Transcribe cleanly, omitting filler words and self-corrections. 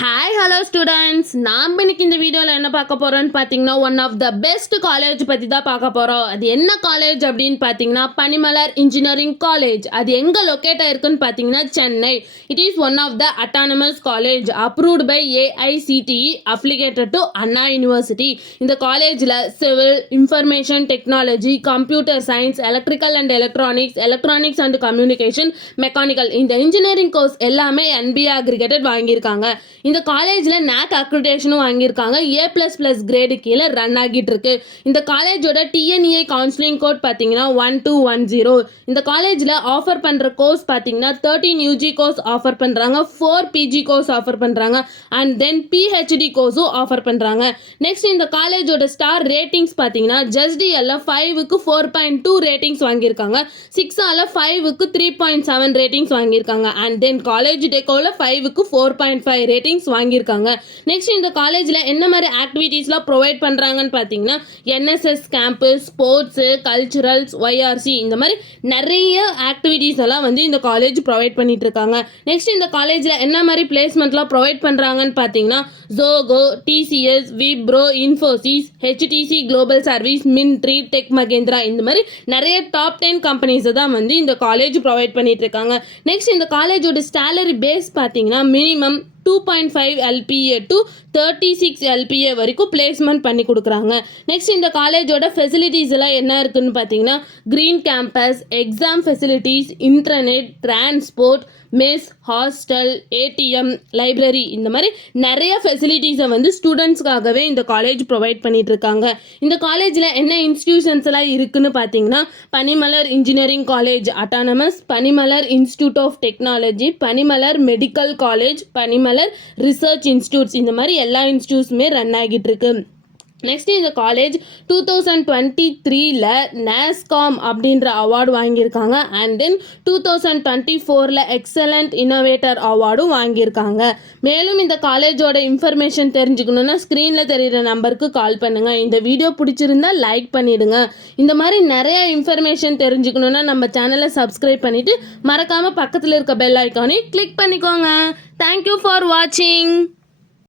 Hi hello students, நாம் இன்னைக்கு இந்த வீடியோவில் என்ன பார்க்க போகிறோன்னு பார்த்தீங்கன்னா one of the best college பற்றி தான் பார்க்க போகிறோம். அது என்ன காலேஜ் அப்படின்னு பார்த்தீங்கன்னா பனிமலர் இன்ஜினியரிங் காலேஜ். அது எங்கே லொக்கேட் ஆயிருக்குன்னு பார்த்தீங்கன்னா Chennai. It is one of the autonomous college approved by AICTE affiliated to Anna University. இந்த காலேஜில் civil, information technology, computer science, electrical and electronics and communication, mechanical, இந்த இன்ஜினியரிங் கோர்ஸ் எல்லாமே என்பிஏ அக்ரிகேட்டட் வாங்கியிருக்காங்க. இந்த காலேஜில் NAC அக்ரிடேஷனும் வாங்கியிருக்காங்க. A++ கிரேடு கீழே run ஆகிட்டு இருக்கு. இந்த காலேஜோட TNEA கவுன்சிலிங் கோட் பார்த்தீங்கன்னா 1210. இந்த காலேஜில் ஆஃபர் பண்ணுற கோர்ஸ் பார்த்தீங்கன்னா 13 UG கோர்ஸ் ஆஃபர் பண்ணுறாங்க, 4 PG கோர்ஸ் ஆஃபர் பண்ணுறாங்க அண்ட் தென் PhD கோர்ஸும் ஆஃபர் பண்ணுறாங்க. நெக்ஸ்ட் இந்த காலேஜோட ஸ்டார் ரேட்டிங்ஸ் பார்த்தீங்கன்னா JustDL 5க்கு 4.2 ரேட்டிங்ஸ் வாங்கியிருக்காங்க, 6ஆல் 5க்கு 3.7 ரேட்டிங்ஸ் வாங்கியிருக்காங்க அண்ட் தென் காலேஜ் டெக்கோவில் 5க்கு 4.5 ரேட்டிங்ஸ் வாங்கியிருக்காங்க. நெக்ஸ்ட் இந்த காலேஜில் என்ன மாதிரி ஆக்டிவிட்டீஸ்லாம் ப்ரொவைட் பண்ணுறாங்கன்னு பார்த்தீங்கன்னா NSS campus, sports, culturals, YRC, இந்த மாதிரி நிறைய ஆக்டிவிட்டீஸ் எல்லாம் வந்து இந்த காலேஜ் ப்ரொவைட் பண்ணிட்டு இருக்காங்க. நெக்ஸ்ட் இந்த காலேஜில் என்ன மாதிரி பிளேஸ்மெண்ட்லாம் ப்ரொவைட் பண்ணுறாங்கன்னு பார்த்தீங்கன்னா Zoho, TCS, Wipro, Infosys, HTC global service, Myntra, Tech Mahindra, இந்த மாதிரி நிறைய டாப் 10 கம்பெனிஸை தான் வந்து இந்த காலேஜ் ப்ரொவைட் பண்ணிட்டு இருக்காங்க. நெக்ஸ்ட் இந்த காலேஜோட சேலரி பேஸ் பார்த்தீங்கன்னா மினிமம் 2.5 LPA டு 36 LPA வரைக்கும் பிளேஸ்மெண்ட் பண்ணி கொடுக்குறாங்க. நெக்ஸ்ட் இந்த காலேஜோட ஃபெசிலிட்டிஸ் எல்லாம் என்ன இருக்குன்னு பார்த்தீங்கன்னா green campus, exam facilities, internet, transport, mess, hostel, ATM, library, இந்த மாதிரி நிறைய ஃபெசிலிட்டிஸை வந்து ஸ்டூடெண்ட்ஸ்க்காகவே இந்த காலேஜ் ப்ரொவைட் பண்ணிட்டு இருக்காங்க. இந்த காலேஜில் என்ன இன்ஸ்டிடியூஷன்ஸ் எல்லாம் இருக்குன்னு பார்த்தீங்கன்னா Panimalar Engineering College autonomous, Panimalar Institute of Technology, Panimalar Medical College, Panimalar Research Institutes, இந்த மாதிரி எல்லா இன்ஸ்டியூட்ஸுமே ரன் ஆகிட்டு இருக்கு. நெக்ஸ்ட் இந்த காலேஜ் 2023ல் NASSCOM அப்படின்ற அவார்டு வாங்கியிருக்காங்க அண்ட் தென் 2024ல் எக்ஸலண்ட் இன்னோவேட்டர் அவார்டும் வாங்கியிருக்காங்க. மேலும் இந்த காலேஜோட இன்ஃபர்மேஷன் தெரிஞ்சுக்கணுன்னா ஸ்க்ரீனில் தெரிகிற நம்பருக்கு கால் பண்ணுங்கள். இந்த வீடியோ பிடிச்சிருந்தா லைக் பண்ணிவிடுங்க. இந்த மாதிரி நிறைய இன்ஃபர்மேஷன் தெரிஞ்சுக்கணுன்னா நம்ம சேனலை சப்ஸ்கிரைப் பண்ணிவிட்டு மறக்காமல் பக்கத்தில் இருக்க பெல் ஐக்கானை கிளிக் பண்ணிக்கோங்க. தேங்க்யூ ஃபார் வாட்சிங்.